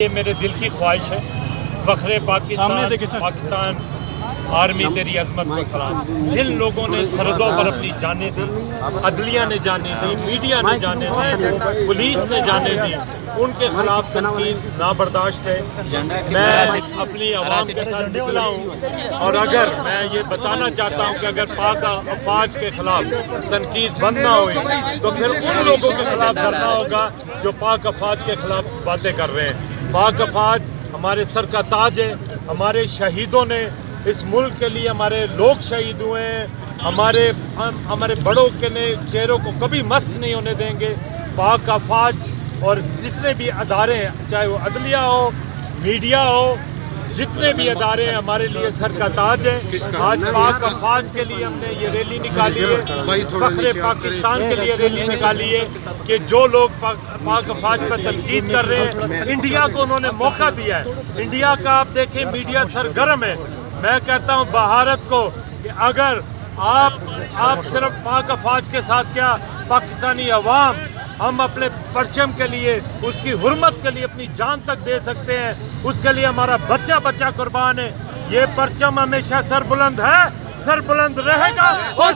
یہ میرے دل کی خواہش ہے، فخر پاکستان آرمی تیری عظمت کو سلام۔ جن لوگوں نے سرحدوں پر اپنی جانیں دی، عدلیہ نے جانیں دی، میڈیا نے جانیں دی، پولیس نے جانیں دی، ان کے خلاف تنقید نابرداشت ہے۔ میں اپنی عوام کے ساتھ نکلا ہوں اور اگر میں یہ بتانا چاہتا ہوں کہ اگر پاک افواج کے خلاف تنقید بند نہ ہوئی تو پھر ان لوگوں کے خلاف کرنا ہوگا جو پاک افواج کے خلاف باتیں کر رہے ہیں۔ پاک افواج ہمارے سر کا تاج ہے، ہمارے شہیدوں نے اس ملک کے لیے، ہمارے لوگ شہید ہوئے ہیں، ہمارے بڑوں کے چہروں کو کبھی مسخ نہیں ہونے دیں گے۔ پاک افواج اور جتنے بھی ادارے ہیں، چاہے وہ عدلیہ ہو، میڈیا ہو، جتنے بھی ادارے ہیں، ہمارے لیے سر کا تاج ہے۔ آج پاک افواج کے لیے ہم نے یہ ریلی نکالی ہے، فخر پاکستان کے لیے ریلی نکالی ہے کہ جو لوگ پاک افواج پر تنقید کر رہے ہیں، انڈیا کو انہوں نے موقع دیا ہے۔ انڈیا کا آپ دیکھیں میڈیا سرگرم ہے۔ میں کہتا ہوں بھارت کو کہ اگر آپ صرف پاک افواج کے ساتھ کیا، پاکستانی عوام ہم اپنے پرچم کے لیے، اس کی حرمت کے لیے اپنی جان تک دے سکتے ہیں، اس کے لیے ہمارا بچہ بچہ قربان ہے۔ یہ پرچم ہمیشہ سر بلند ہے، سر بلند رہے گا اور